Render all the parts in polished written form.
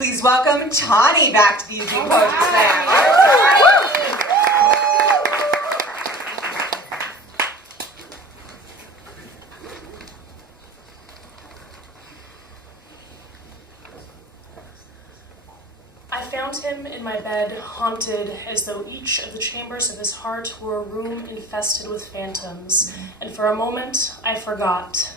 Please welcome Tahni back to the Eugene Poetry Slam. I found him in my bed, haunted as though each of the chambers of his heart were a room infested with phantoms, and for a moment I forgot.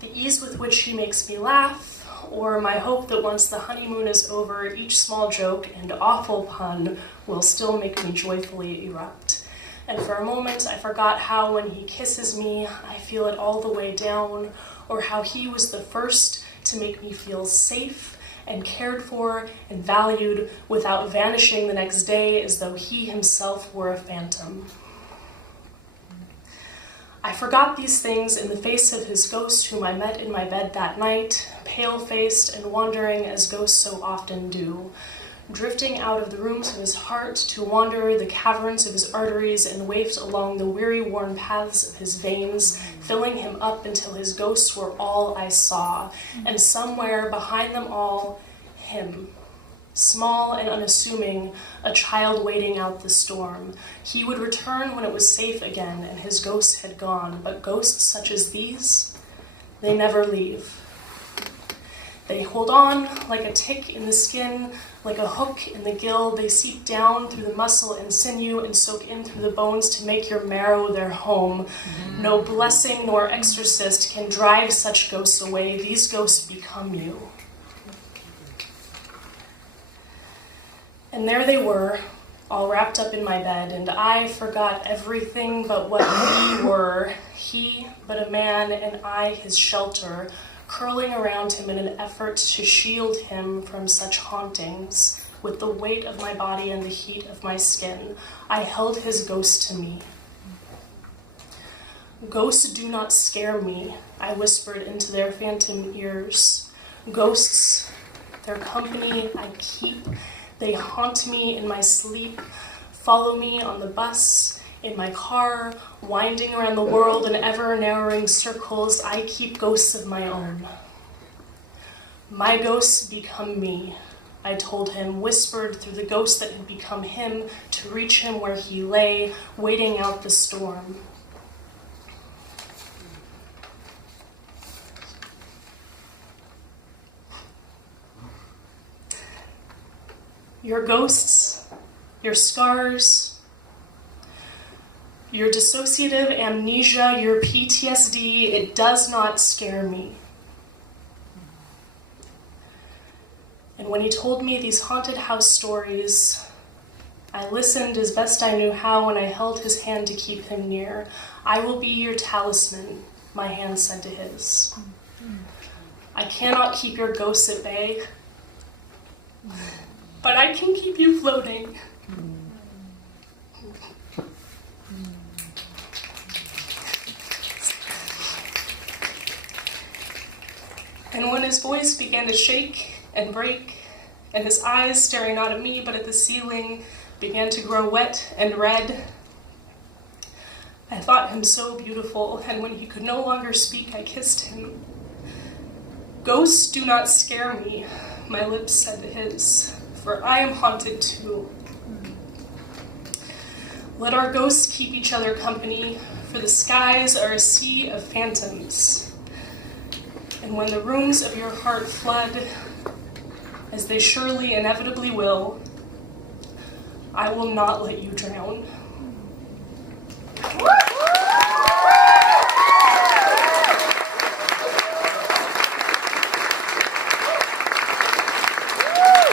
The ease with which he makes me laugh, or my hope that once the honeymoon is over, each small joke and awful pun will still make me joyfully erupt. And for a moment I forgot how when he kisses me, I feel it all the way down, or how he was the first to make me feel safe and cared for and valued without vanishing the next day as though he himself were a phantom. I forgot these things in the face of his ghost whom I met in my bed that night, pale-faced and wandering as ghosts so often do, drifting out of the rooms of his heart to wander the caverns of his arteries and waft along the weary-worn paths of his veins, filling him up until his ghosts were all I saw, and somewhere behind them all, him. Small and unassuming, a child waiting out the storm. He would return when it was safe again and his ghosts had gone, but ghosts such as these, they never leave. They hold on like a tick in the skin, like a hook in the gill. They seep down through the muscle and sinew and soak in through the bones to make your marrow their home. No blessing nor exorcist can drive such ghosts away. These ghosts become you. And there they were, all wrapped up in my bed, and I forgot everything but what we were. He, but a man, and I, his shelter, curling around him in an effort to shield him from such hauntings. With the weight of my body and the heat of my skin, I held his ghost to me. Ghosts do not scare me, I whispered into their phantom ears. Ghosts, their company I keep. They haunt me in my sleep, follow me on the bus, in my car, winding around the world in ever-narrowing circles. I keep ghosts of my own. My ghosts become me, I told him, whispered through the ghost that had become him to reach him where he lay, waiting out the storm. Your ghosts, your scars, your dissociative amnesia, your PTSD, it does not scare me. And when he told me these haunted house stories, I listened as best I knew how and I held his hand to keep him near. I will be your talisman, my hand said to his. I cannot keep your ghosts at bay, but I can keep you floating. And when his voice began to shake and break, and his eyes, staring not at me but at the ceiling, began to grow wet and red, I thought him so beautiful, and when he could no longer speak, I kissed him. Ghosts do not scare me, my lips said to his, for I am haunted too. Let our ghosts keep each other company, for the skies are a sea of phantoms. And when the rooms of your heart flood, as they surely inevitably will, I will not let you drown.